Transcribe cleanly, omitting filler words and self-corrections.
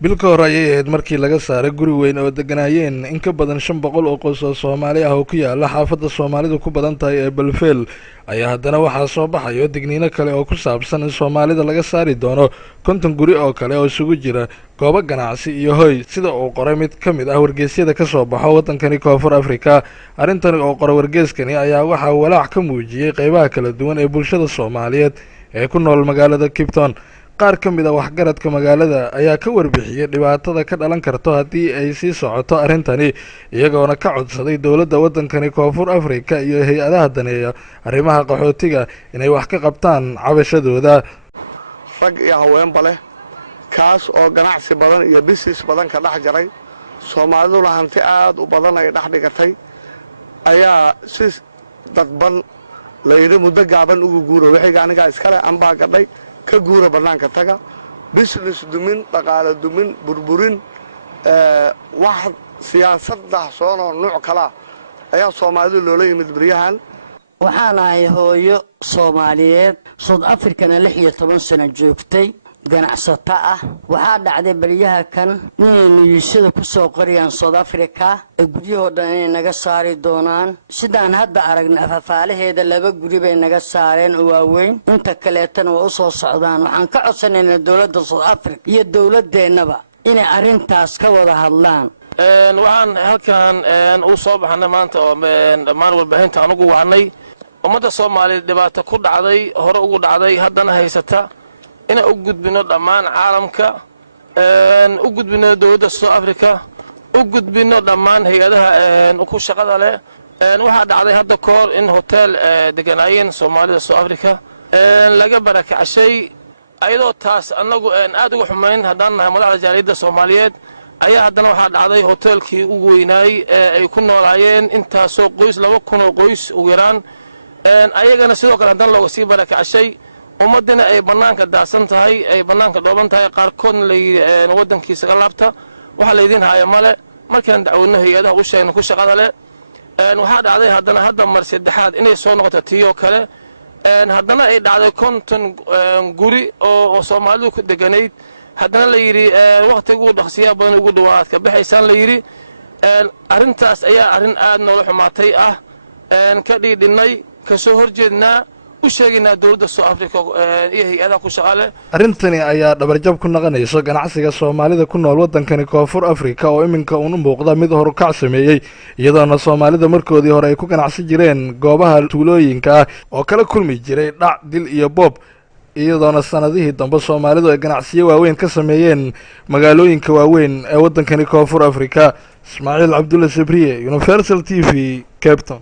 bilka hore ayay ahayd markii laga saaray guri weyn oo deganaayeen in ka badan 500 oo qoys oo Soomaali ah oo ku yaala xaafadda Soomaalidu ku badan tahay ee Balfeel ayaa haddana waxaa soo baxayo digniino kale oo ku saabsan in Soomaalida laga saari doono 50 guri oo kale oo isugu jira goobo ganacsi iyo hoy sida uu qoray mid ka mid ah wargeysyada ka soo baxo wadankani Koonfur Afrika. Arintani oo qoray wargeyskani ayaa waxaa walaac ka muujiyay qaybaha kala duwan ee bulshada Soomaaliyeed ee ku nool magaalada Cape Town. qaar ka mid ah waxgaradka magaalada ayaa ka warbixiyay dhibaatada ka dhalan karto haddii ay sii socoto arrintani, iyagoona ka codsaday dowladda wadankani Koonfur Afrika iyo hay-adaha daneeya arrimaha qaxootiga inay wax ka qabtaan cabashadooda. rag iyo haweenba leh kaas oo ganacsi badan iyo business badan ka dhex jaray, Soomaaliduna hanti aad u badan ay dhex dhigatay, ayaa si dadban layidhi muddo gaaban ugu guuro wixiga aniga iskale anbaa gadhay ka guura bannaanka taga. business dumin, dhaqaale dumin, burburin, wax siyaasad daahsoon oo nooc kala ayaa Soomaalidu loola yimid baryahan. waxaan ahay hooyo Soomaaliyeed South Africana 16 sano joogtay, ganacsato ah. waxaa dhacday baryaha kan inay niyishada ku soo qoriyaan South Africa ee guriyahooda dhan inay naga saari doonaan. sidaan hadda aragnay afafaalaheeda 2 guri bay naga saareen oo waaweyn, inta kaleetana waa u soo socdaan. waxaan ka codsanaynaa dowladda South Africa iyo dowladeennaba inay arrintaas ka wada hadlaan. waxaan halkan u soo baxnay maanta oo dhammaan warbaahinta aan ugu wacnay ummadda Soomaaliyeed dhibaato ku dhacday, hore ugu dhacday, haddana haysata inay u gudbino dhammaan caalamka, u gudbino dowladda South Africa, u gudbino dhammaan hay-adaha ku shaqada leh. waxaa dhacday hadda koor in hotel deganaayeen Soomaalida South Africa laga barakacay, ayadoo taas anagu aad ugu xumayn haddaan nahay madaxda jaaliyadda Soomaaliyeed. ayaa haddana waxaa dhacday hotelkii ugu weynaay ay ku noolaayeen intaasoo qoys 2,000 oo qoys ugu yaraan, ayagana sidoo kale haddana looga sii barakacay. ummadina ay bannaanka daadsan tahay, ay bannaanka dhooban tahay, qaarkoodna layidhi waddankiisa ka laabta, waxa laydin haya male. markaan dacwadno hay-adaha u sheegno ku shaqada leh, waxaa dhacday haddana hadda mar saddexaad inay soo noqoto tiyoo kale. haddana ay dhacday 50 guri oo Soomaalidu ku deganayd, haddana layidhi wakhtiga ugu dhaqsiyaa badan ugu dhawaad ka baxaysaan layidhi. arrintaas ayaa arrin aad noola xumaatay ah, ka dhiidhinnay, ka soo horjeednaa, u sheegaynaa dowladda South Africa iyo hay-adaha ku shaqale. arrintani ayaa dhabarjab ku noqonayso ganacsiga Soomaalida ku nool wadankani Koonfur Afrika oo iminka uu muuqda mid horukac sameeyay, iyadoona Soomaalida markoodii hore ay ku ganacsi jireen goobaha tuulooyinka ah oo kala kulmi jiray dhac, dil iyo boob, iyadoona sanadihii dambe Soomaalidu ay ganacsiyo waaweyn ka sameeyeen magaalooyinka waaweyn ee wadankani Koonfur Afrika. Ismaaciil Cabdulla Sabriye, Universal TV, Cape Town.